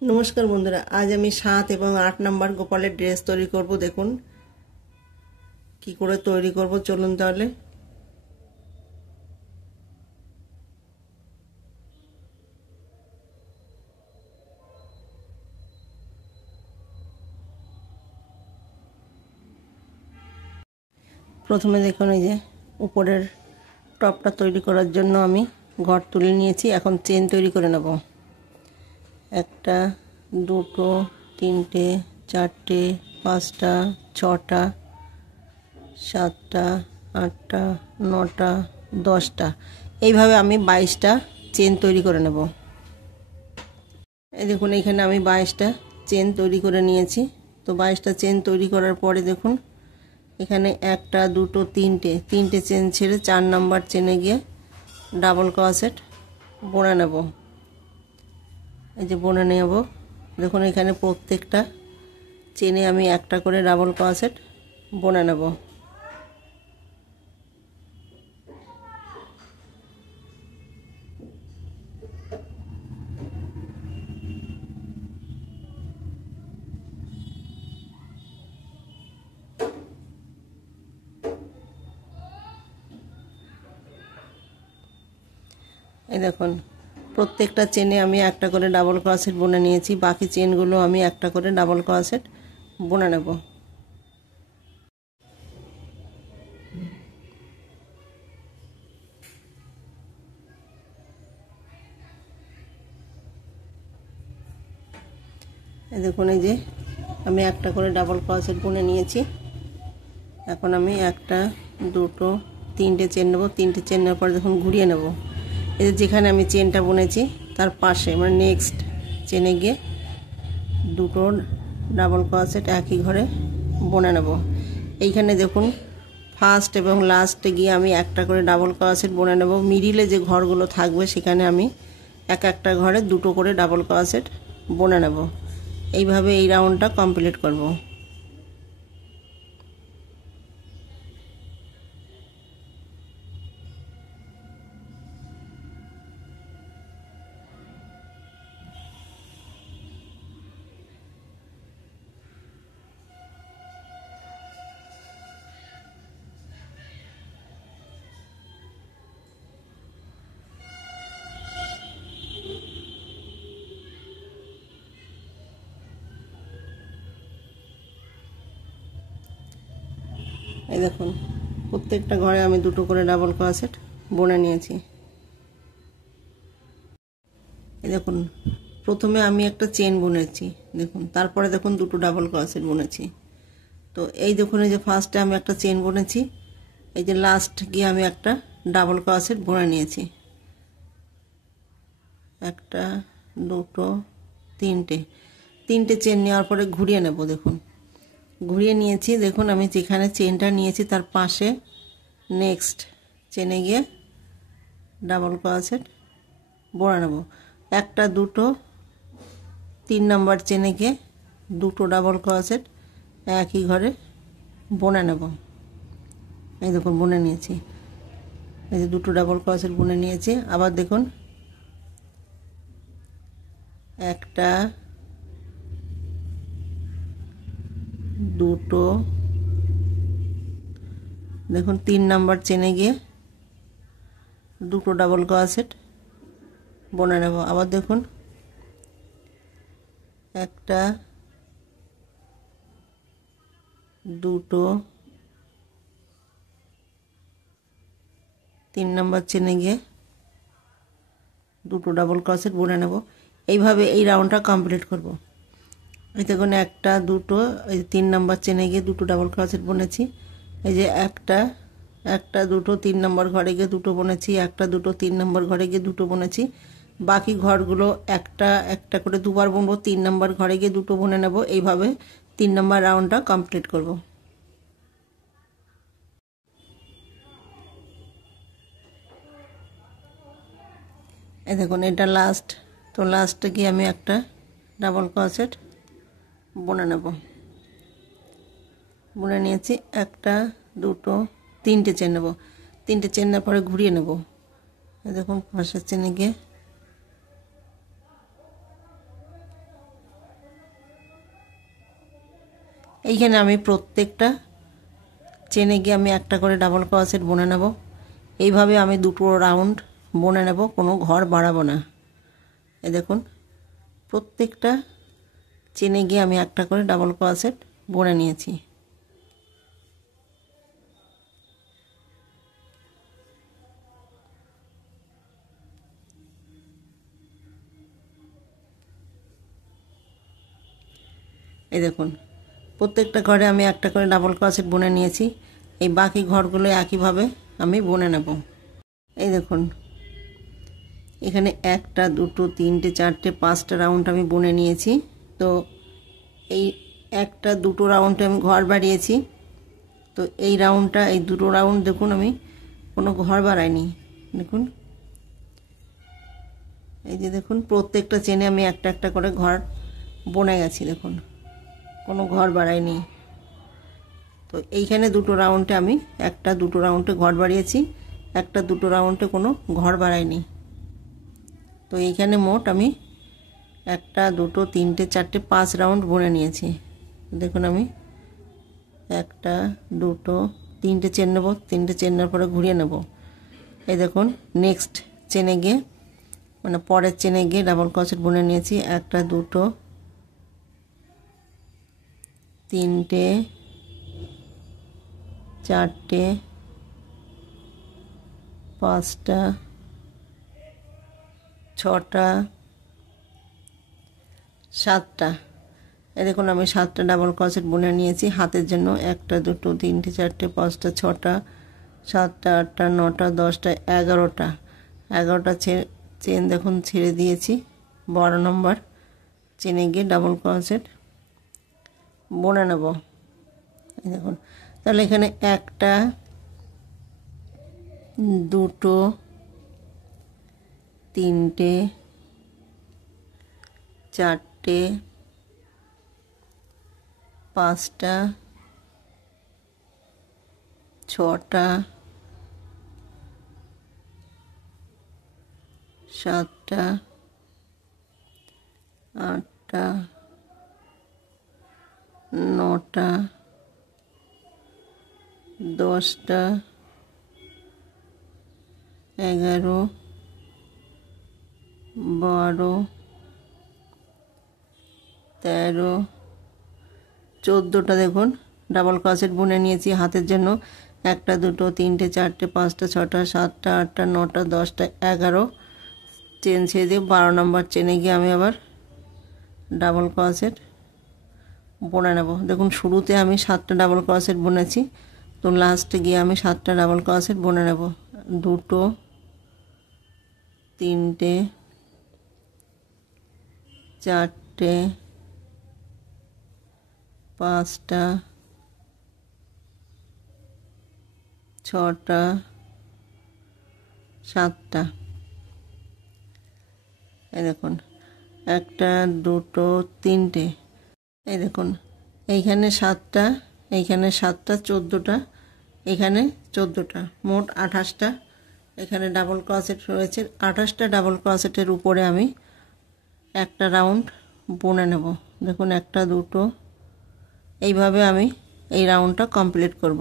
নমস্কার বন্ধুরা, আজ আমি 7 এবং 8 নাম্বার গোপালের ড্রেস তৈরি করব। দেখুন কি করে তৈরি করব, চলুন তাহলে। প্রথমে দেখুন, এই যে উপরের টপটা তৈরি করার জন্য আমি ঘর তুলে নিয়েছি। এখন চেন তৈরি করে নেব। একটা, দুটো, তিনটে, চারটে, পাঁচটা, ছটা, সাতটা, আটটা, নটা, 10টা, এইভাবে আমি 22টা চেন তৈরি করে নেব। এই দেখুন, এখানে আমি 22টা চেন তৈরি করে নিয়েছি। তো 22টা চেন তৈরি করার পরে দেখুন, এখানে একটা, দুটো, তিনটে চেন ছেড়ে 4 নাম্বার চেনে গিয়ে ডাবল ক্রোশেট বুনে নেব। এই যে বুনে নেব। দেখুন, এখানে প্রত্যেকটা চেনে আমি একটা করে ডাবল ক্রোশেট বুনে নেব। এই দেখুন, প্রত্যেকটা চেনে আমি একটা করে ডাবল ক্রোশেট বুনে নিয়েছি। বাকি চেনগুলো আমি একটা করে ডাবল ক্রোশেট বুনে নেব। এই দেখুন, এই যে আমি একটা করে ডাবল ক্রোশেট বুনে নিয়েছি। এখন আমি একটা, দুটো, তিনটে চেন নেব। তিনটে চেন নেওয়ার পর দেখুন ঘুরিয়ে নেব। এই যে যেখানে আমি চেনটা বুনেছি তার পাশে মানে নেক্সট চেনে গিয়ে দুটো ডাবল ক্রোশেট একই ঘরে বুনে নেব। এইখানে দেখুন, ফার্স্ট এবং লাস্টে গিয়ে আমি একটা করে ডাবল ক্রোশেট বুনে নেব। মিডিলে যে ঘরগুলো থাকবে সেখানে আমি একটা ঘরে দুটো করে ডাবল ক্রোশেট বুনে নেব। এইভাবে এই রাউন্ডটা কমপ্লিট করব। এই দেখুন, প্রত্যেকটা ঘরে আমি দুটো করে ডাবল ক্রোশেট বুনে নিয়েছি। এই দেখুন, প্রথমে আমি একটা চেন বুনেছি, দেখুন, তারপরে দেখুন দুটো ডাবল ক্রোশেট বুনেছি। তো এই দেখুন, এই যে ফার্স্টে আমি একটা চেন বুনেছি, এই যে লাস্ট গিয়ে আমি একটা ডাবল ক্রোশেট বুনে নিয়েছি। একটা, দুটো, তিনটে চেন নেওয়ার পরে ঘুরিয়ে নেব। দেখুন, ঘুরিয়ে নিয়েছি। দেখুন, আমি যেখানে চেনটা নিয়েছি তার পাশে নেক্সট চেনে গিয়ে ডাবল ক্রোশেট বুনে নেব। একটা, দুটো, 3 নাম্বার চেনে গিয়ে দুটো ডাবল ক্রোশেট একই ঘরে বুনে নেব। এই দেখুন, বুনে নিয়েছি। এই যে দুটো ডাবল ক্রোশেট বুনে নিয়েছি। আবার দেখুন, একটা, দুটো, দেখুন 3 নাম্বার চেনে গিয়ে দুটো ডাবল ক্রোশেট বুনে নেব। আবার দেখুন, একটা, দুটো, 3 নাম্বার চেনে গিয়ে দুটো ডাবল ক্রোশেট বুনে নেব। এইভাবে এই রাউন্ডটা কমপ্লিট করব। এই দেখুন, একটা, দুটো, এই 3 নাম্বার চেনে গিয়ে দুটো ডাবল ক্রোশেট বুনেছি। এই যে একটা, দুটো, 3 নাম্বার ঘরে গিয়ে দুটো বুনেছি। একটা, দুটো, 3 নাম্বার ঘরে গিয়ে দুটো বুনেছি। বাকি ঘরগুলো একটা একটা করে দুবার বুনবো। 3 নাম্বার ঘরে গিয়ে দুটো বুনে নেব। এইভাবে 3 নাম্বার রাউন্ডটা কমপ্লিট করব। এই দেখুন, এটা লাস্ট। তো লাস্টে গিয়ে আমি একটা ডাবল ক্রোশেট বুনে নেব। বুনে নিয়েছি। একটা, দুটো, তিনটে চেন নেব। তিনটে চেন নেওয়ার পরে ঘুরিয়ে নেব। দেখুন, পাশের চেনে গিয়ে এইখানে আমি প্রত্যেকটা চেনে গিয়ে আমি একটা করে ডাবল ক্রোশেট বুনে নেব। এইভাবে আমি দুটো রাউন্ড বুনে নেব, কোনো ঘর বাড়াবো না। এই দেখুন প্রত্যেকটা চেনে গিয়ে আমি একটা করে ডাবল ক্রোশেট বুনে নিয়েছি। এই দেখুন প্রত্যেকটা ঘরে আমি একটা করে ডাবল ক্রোশেট বুনে নিয়েছি। এই বাকি ঘরগুলো একইভাবে আমি বুনে নেব। এই দেখুন এখানে একটা দুটো তিনটে চারটে পাঁচটা রাউন্ড আমি বুনে নিয়েছি। তো এই একটা দুটো রাউন্ডে আমি ঘর বাড়িয়েছি। তো এই রাউন্ডটা, এই দুটো রাউন্ড দেখুন আমি কোনো ঘর বাড়াইনি। দেখুন এই যে দেখুন প্রত্যেকটা চেনে আমি একটা একটা করে ঘর বুনে গেছি, দেখুন কোনো ঘর বাড়াইনি। তো এইখানে দুটো রাউন্ডে আমি একটা দুটো রাউন্ডে ঘর বাড়িয়েছি, একটা দুটো রাউন্ডে কোনো ঘর বাড়াইনি। তো এইখানে মোট আমি একটা দুটো তিনটে চারটে পাঁচ রাউন্ড বুনে নিয়েছি। দেখুন আমি একটা দুটো তিনটে চেন নেব, তিনটে চেন নেওয়ার পরে ঘুরিয়ে নেব। এই দেখুন নেক্সট চেনে গিয়ে মানে পরের চেনে গিয়ে ডাবল ক্রোশেট বুনে নিয়েছি। একটা দুটো তিনটে চারটে পাঁচটা ছটা সাতটা। এই দেখুন আমি সাতটা ডাবল ক্রোশেট বুনে নিয়েছি হাতের জন্য। একটা দুটো তিনটে চারটে পাঁচটা ছটা সাতটা আটটা নটা দশটা এগারোটা। এগারোটা চেন দেখুন ছেড়ে দিয়েছি। 12 নম্বর চেনে গিয়ে ডাবল ক্রোশেট বুনে নেব। এই দেখুন তাহলে এখানে একটা দুটো তিনটে চারটে পাঁচটা ছটা সাতটা আটটা নটা দশটা 11 12 13 14টা দেখুন ডাবল ক্রোশেট বুনে নিয়েছি হাতের জন্য। একটা দুটো তিনটে চারটে পাঁচটা ছটা সাতটা আটটা নটা দশটা 11 চেন ছেড়ে দিয়ে 12 নম্বর চেনে গিয়ে আমি আবার ডাবল ক্রোশেট বুনে নেব। দেখুন শুরুতে আমি 7টা ডাবল ক্রোশেট বুনেছি, তো লাস্টে গিয়ে আমি 7টা ডাবল ক্রোশেট বুনে নেব। দুটো তিনটে চারটে পাঁচটা ছটা সাতটা। এই দেখুন একটা দুটো তিনটে। এই দেখুন এইখানে 7টা, এইখানে 7টা 14টা, এখানে 14টা, মোট 28টা এখানে ডাবল ক্রোশেট রয়েছে। 28টা ডাবল ক্রোশেটের উপরে আমি একটা রাউন্ড বুনে নেব। দেখুন একটা দুটো এইভাবে আমি এই রাউন্ডটা কমপ্লিট করব।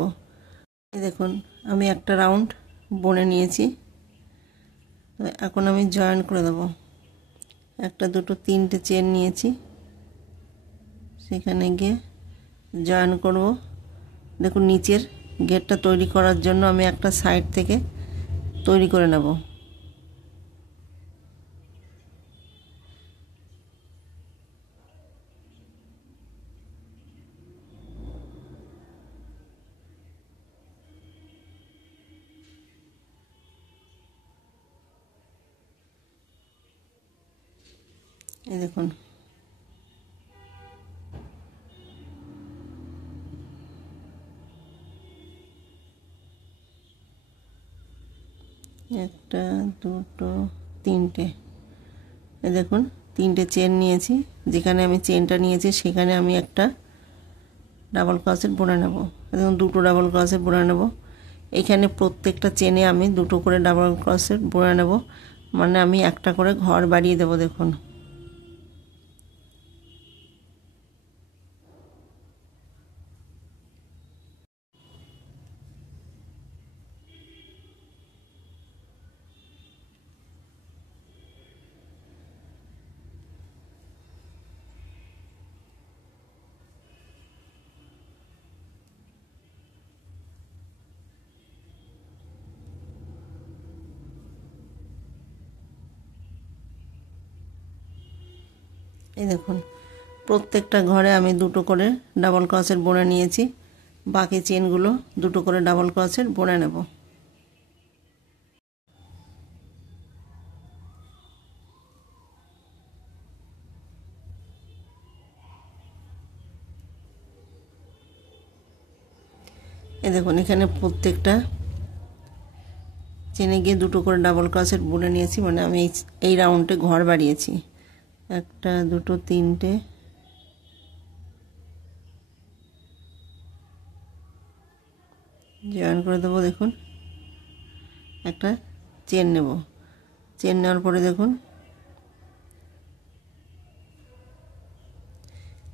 এই দেখুন আমি একটা রাউন্ড বুনে নিয়েছি। তো এখন আমি জয়েন করে দেব। একটা দুটো তিনটে চেন নিয়েছি, সেখানে গিয়ে জয়েন করব। দেখুন নিচের গেটটা তৈরি করার জন্য আমি একটা সাইড থেকে তৈরি করে নেব। এই দেখুন একটা দুটো তিনটে। এই দেখুন তিনটে চেন নিয়েছি, যেখানে আমি চেনটা নিয়েছি সেখানে আমি একটা ডাবল ক্রোশেট বুনে নেব। দেখুন দুটো ডাবল ক্রোশেট বুনে নেব। এখানে প্রত্যেকটা চেনে আমি দুটো করে ডাবল ক্রোশেট বুনে নেব, মানে আমি একটা করে ঘর বাড়িয়ে দেব। দেখুন এই দেখুন প্রত্যেকটা ঘরে আমি দুটো করে ডাবল ক্রোশেট বুনে নিয়েছি, বাকি চেনগুলো দুটো করে ডাবল ক্রোশেট বুনে নেব। এই দেখুন এখানে প্রত্যেকটা চেনে গিয়ে দুটো করে ডাবল ক্রোশেট বুনে নিয়েছি, মানে আমি এই রাউন্ডে ঘর বাড়িয়েছি। একটা দুটো তিনটে, জয়েন করে দেবো। দেখুন একটা চেন নেব, চেন নেওয়ার পরে দেখুন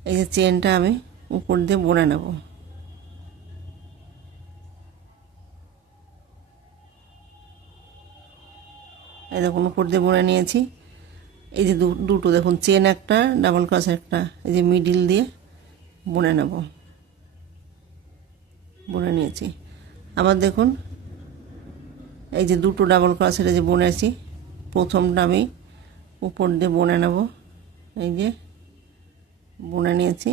এই যে চেনটা আমি উপর দিয়ে বুনে নেব। এই দেখুন উপর দিয়ে বুনে নিয়েছি। এই যে দুটো দেখুন চেন একটা, ডাবল ক্রস একটা, এই যে মিডিল দিয়ে বুনে নেব, বুনে নিয়েছি। আবার দেখুন এই যে দুটো ডাবল ক্রসের যে বুনেছি, প্রথমটা আমি উপর দিয়ে বুনে নেব, এই যে বুনে নিয়েছি।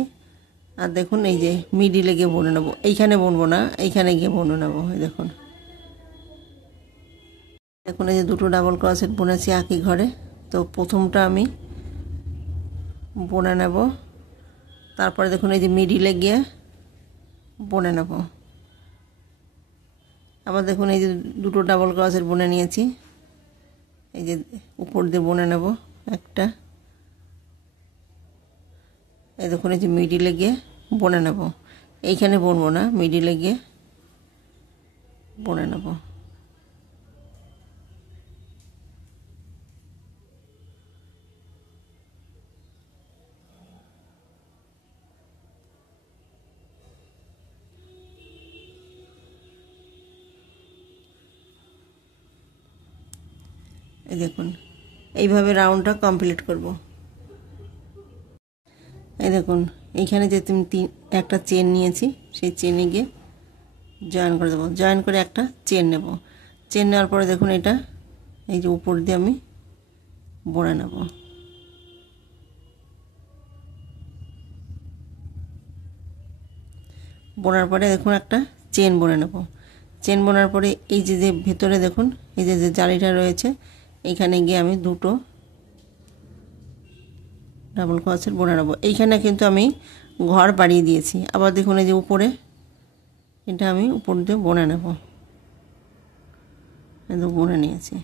আর দেখুন এই যে মিডিলে গিয়ে বুনে নেব, এইখানে বুনবো না, এইখানে গিয়ে বুনে নেব। এই দেখুন দেখুন এই যে দুটো ডাবল ক্রোশেট বুনেছি একই ঘরে। তো প্রথমটা আমি বুনে নেব, তারপরে দেখুন এই যে মিডিলে গিয়ে বুনে নেব। আবার দেখুন এই যে দুটো ডাবল ক্রোশেট বুনে নিয়েছি, এই যে উপর দিয়ে বুনে নেব একটা। এই দেখুন এই যে মিডিলে গিয়ে বুনে নেব, এইখানে বুনবো না, মিডিলে গিয়ে বুনে নেব। এই দেখুন এইভাবে রাউন্ডটা কমপ্লিট করব। এই দেখুন এইখানে যে একটা চেন নিয়েছি, সেই চেনে গিয়ে জয়েন করে দেবো, জয়েন করে একটা চেন নেব। চেন নেওয়ার পরে দেখুন এটা এই যে উপর দিয়ে আমি বুনে নেব। বোনার পরে দেখুন একটা চেন বুনে নেব। চেন বোনার পরে এই যে ভেতরে দেখুন এই যে জালিটা রয়েছে, এইখানে গিয়ে আমি দুটো ডাবল ক্রোশেট বুনে নেব। এইখানে কিন্তু আমি ঘর বাড়িয়ে দিয়েছি। আবার দেখুন এই যে উপরে এটা আমি উপর দিয়ে বুনে নেব, একদম বুনে নিয়েছি।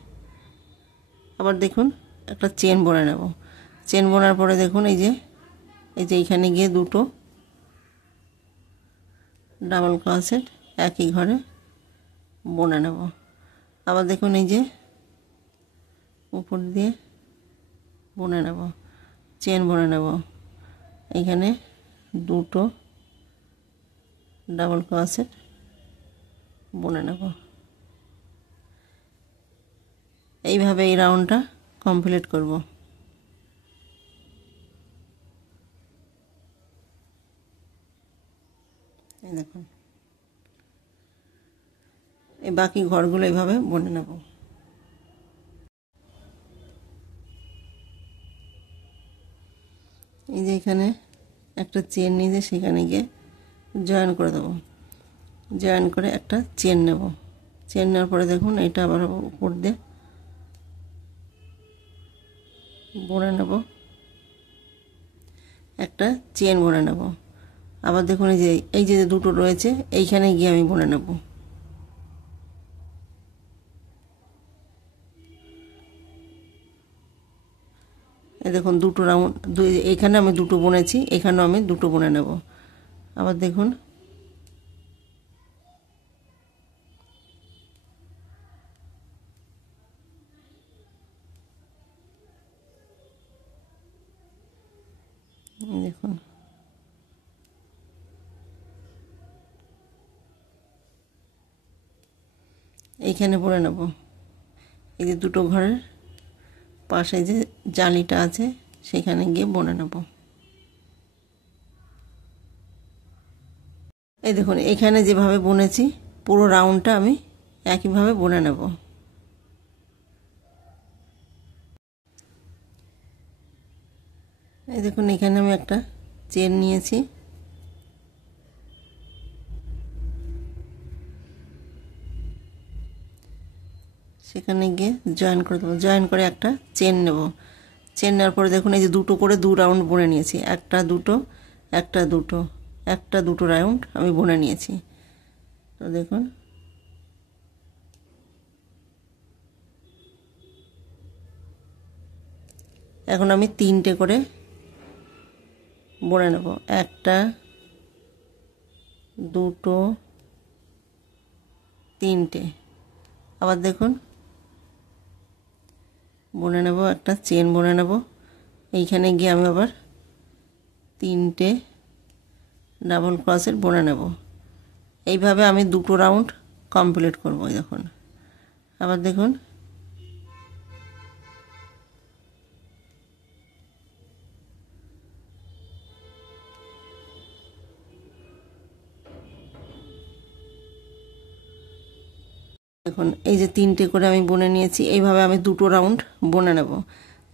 আবার দেখুন একটা চেন বুনে নেব। চেন বোনার পরে দেখুন এই যে এইখানে গিয়ে দুটো ডাবল ক্রোশেট একই ঘরে বুনে নেব। আবার দেখুন এই যে উপর দিয়ে বুনে নেব, চেন বুনে নেব, এইখানে দুটো ডাবল ক্রোশেট বুনে নেব। এইভাবে এই রাউন্ডটা কমপ্লিট করব। এই দেখুন এই বাকি ঘরগুলো এইভাবে বুনে নেব। এই যে এখানে একটা চেন নিয়ে সেখানে গিয়ে জয়েন করে দেবো, জয়েন করে একটা চেন নেব। চেন নেওয়ার পরে দেখুন এটা আবার উপর দিয়ে বুনে নেব, একটা চেন বুনে নেব। আবার দেখুন এই যে দুটো রয়েছে, এইখানে গিয়ে আমি বুনে নেব। এই দেখুন দুটো রাউন্ড, এখানে আমি দুটো বুনেছি, এখানেও আমি দুটো বুনে নেব। আবার দেখুন দেখুন এইখানে বুনে নেব। এই যে দুটো ঘরের পাশে যে জালিটা আছে সেখানে গিয়ে বুনে নেব। এই দেখুন এখানে যেভাবে বুনেছি পুরো রাউন্ডটা আমি একইভাবে বুনে নেব। এই দেখুন এখানে আমি একটা চেন নিয়েছি, সেখানে গিয়ে জয়েন করে দেবো। জয়েন করে একটা চেন নেব। চেন নেওয়ার পরে দেখুন এই যে দুটো করে 2 রাউন্ড বুনে নিয়েছি, একটা দুটো একটা দুটো একটা দুটো রাউন্ড আমি বুনে নিয়েছি। তো দেখুন এখন আমি 3টে করে বুনে নেব, একটা দুটো তিনটে। আবার দেখুন বুনে নেব, একটা চেন বুনে নেব, এইখানে গিয়ে আমি আবার 3টে ডাবল ক্রোশেট বুনে নেব। এইভাবে আমি দুটো রাউন্ড কমপ্লিট করব। দেখুন আবার দেখুন দেখুন এই যে 3টে করে আমি বুনে নিয়েছি। এইভাবে আমি দুটো রাউন্ড বুনে নেব,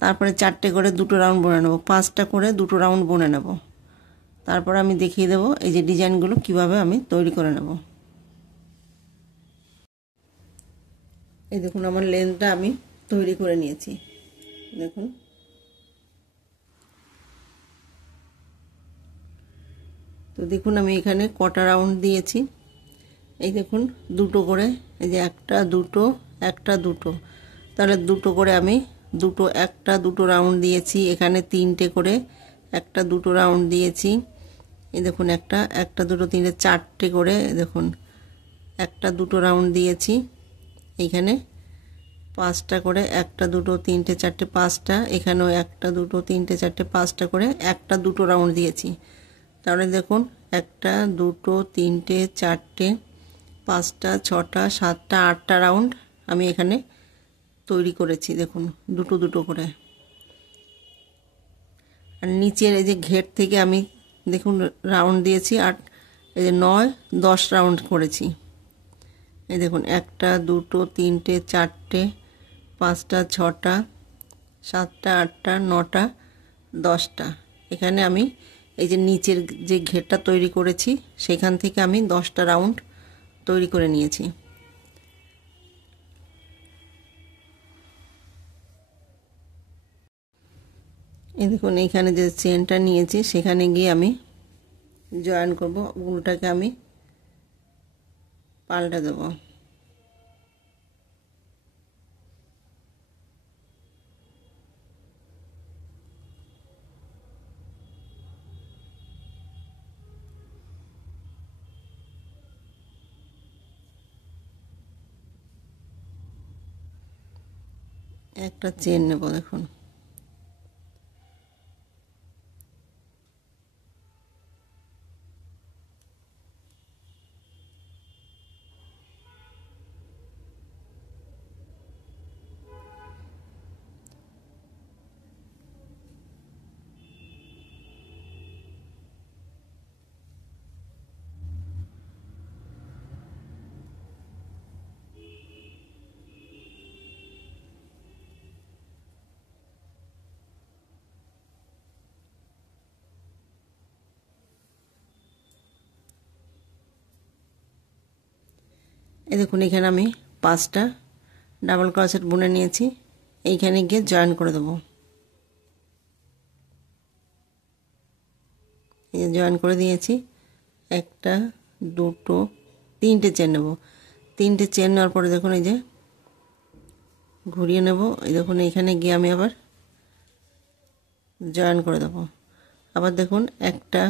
তারপরে 4টে করে দুটো রাউন্ড বুনে নেব, 5টা করে দুটো রাউন্ড বুনে নেব। তারপর আমি দেখিয়ে দেবো এই যে ডিজাইনগুলো কিভাবে আমি তৈরি করে নেব। এই দেখুন আমার লেন্থটা আমি তৈরি করে নিয়েছি। দেখুন তো দেখুন আমি এখানে কটা রাউন্ড দিয়েছি। এই দেখুন দুটো করে, এই যে একটা দুটো একটা দুটো, তাহলে দুটো করে আমি দুটো একটা দুটো রাউন্ড দিয়েছি। এখানে 3টে করে একটা দুটো রাউন্ড দিয়েছি। এই দেখুন একটা একটা দুটো তিনটে 4টে করে দেখুন একটা দুটো রাউন্ড দিয়েছি। এইখানে 5টা করে একটা দুটো তিনটে চারটে 5টা, এখানেও একটা দুটো তিনটে চারটে 5টা করে একটা দুটো রাউন্ড দিয়েছি। তাহলে দেখুন একটা দুটো তিনটে চারটে 5টা 6টা 7টা 8টা রাউন্ড আমি এখানে তৈরি করেছি। দেখুন দুটো দুটো করে। আর নিচের এই যে ঘের থেকে আমি দেখুন রাউন্ড দিয়েছি, আর এই যে 9 10 রাউন্ড করেছি। এই দেখুন একটা দুটো তিনটে চারটে 5টা 6টা 7টা 8টা 9টা 10টা। এখানে আমি এই যে নিচের যে ঘেরটা তৈরি করেছি সেখান থেকে আমি 10টা রাউন্ড তৈরি করে নিয়েছি। এই দেখুন এইখানে যে চেনটা নিয়েছি সেখানে গিয়ে আমি জয়েন করব, উল্টাকে আমি পাল্টে দেব। একটা চেন নেব। দেখুন এই দেখুন এখানে আমি 5টা ডাবল ক্রোশেট বুনে নিয়েছি। এইখানে গিয়ে জয়েন করে দেবো। এই যে জয়েন করে দিয়েছি। একটা দুটো তিনটে চেন নেব। 3টে চেন নেওয়ার পরে দেখুন এই যে ঘুরিয়ে নেব। এই দেখুন এইখানে গিয়ে আমি আবার জয়েন করে দেবো। আবার দেখুন একটা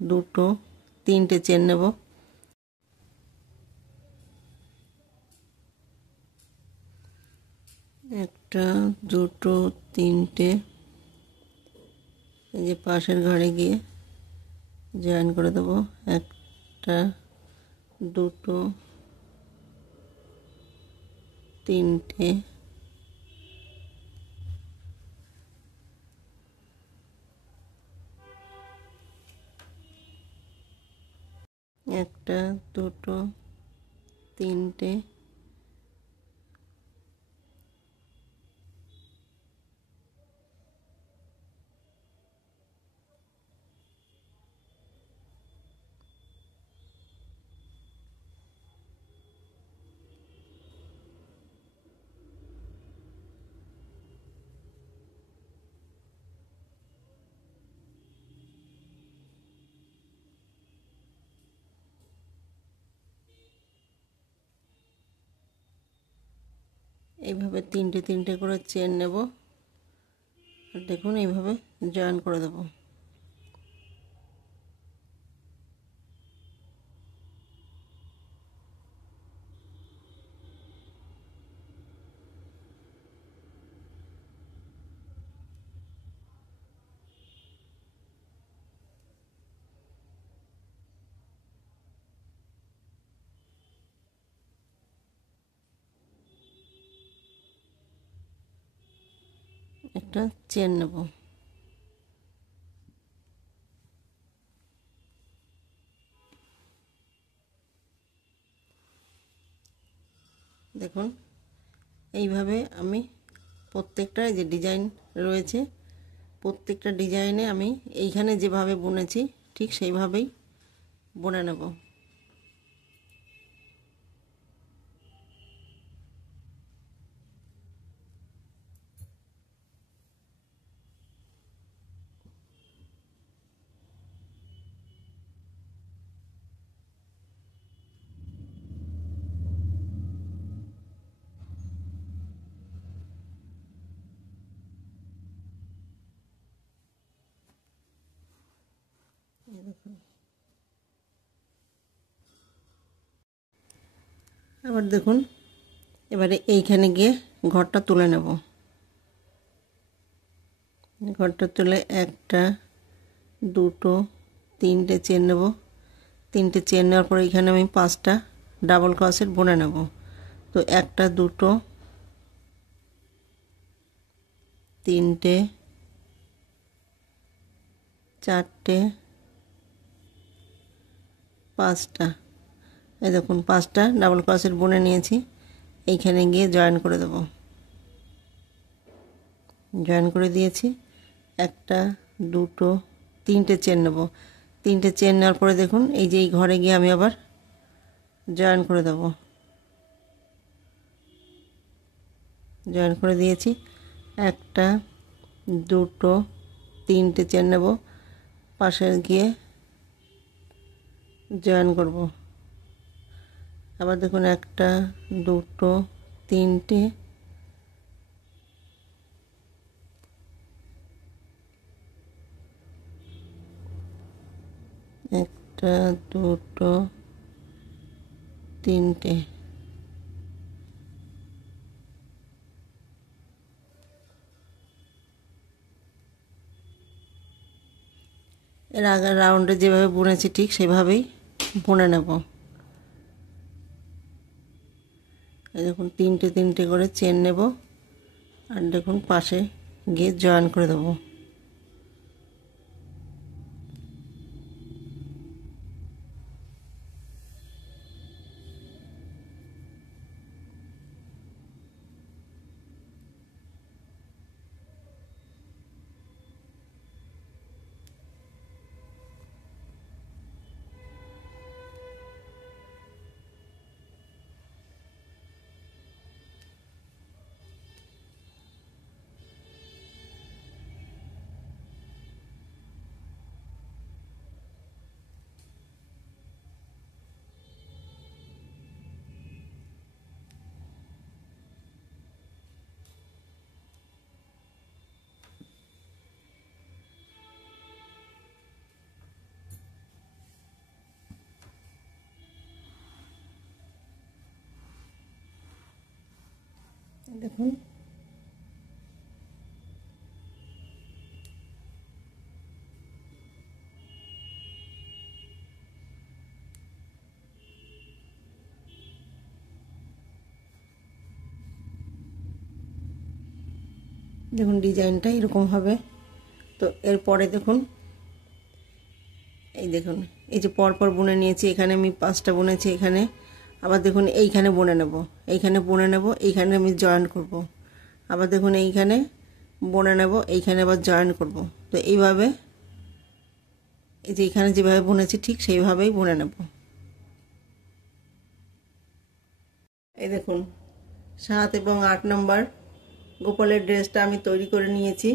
দুটো তিনটে চেন নেব। একটা দুটো তিনটে, এই যে পাশের ঘরে গিয়ে জয়েন করে দেবো। একটা দুটো তিনটে, একটা দুটো তিনটে, এইভাবে তিনটে তিনটে করে চেন নেব, আর দেখুন এইভাবে জয়েন করে দেব। একটা চেন নেব, দেখুন এইভাবে আমি প্রত্যেকটা যে ডিজাইন রয়েছে প্রত্যেকটা ডিজাইনে আমি এইখানে যেভাবে বুনেছি ঠিক সেইভাবেই বুনে নেব। আবার দেখুন এবারে এইখানে গিয়ে ঘরটা তুলে নেব। ঘরটা তুলে একটা দুটো তিনটে চেন নেব। তিনটে চেন নেওয়ার পর এখানে আমি 5টা ডাবল ক্রোশেট বুনে নেব। তো একটা দুটো তিনটে চারটে 5টা, এই দেখুন 5টা ডাবল ক্রোশেট বুনে নিয়েছি। এইখানে গিয়ে জয়েন করে দেব। জয়েন করে দিয়েছি। একটা দুটো তিনটে চেন নেব। তিনটে চেন নেওয়ার পরে দেখুন এই যে এই ঘরে গিয়ে আমি আবার জয়েন করে দেব। জয়েন করে দিয়েছি। একটা দুটো তিনটে চেন নেব, পাশে গিয়ে জয়েন করব। আবার দেখুন একটা দুটো তিনটে একটা দুটো তিনটে, এর আগের রাউন্ডে যেভাবে বুনেছি ঠিক সেভাবেই বুনে নেব। এই দেখুন তিনটে তিনটে করে চেন নেব, আর দেখুন পাশে গিয়ে জয়েন করে দেবো। দেখুন দেখুন ডিজাইনটা এরকম হবে। তো এরপরে দেখুন এই দেখুন এই যে পরপর বুনে নিয়েছি, এখানে আমি 5টা বুনেছি, এখানে আবার দেখুন এইখানে বুনে নেব, এইখানে বুনে নেব, এইখানে আমি জয়েন করব। আবার দেখুন এইখানে বুনে নেব, এইখানে আবার জয়েন করব। তো এইভাবে এই যে এখানে যেভাবে বুনেছি ঠিক সেইভাবেই বুনে নেব। এই দেখুন 7 এবং 8 নম্বর গোপালের ড্রেসটা আমি তৈরি করে নিয়েছি।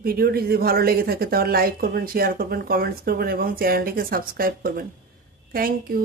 ভিডিওটি যদি ভালো লেগে থাকে তাহলে লাইক করবেন, শেয়ার করবেন, কমেন্টস করবেন এবং চ্যানেলটিকে সাবস্ক্রাইব করবেন। Thank you.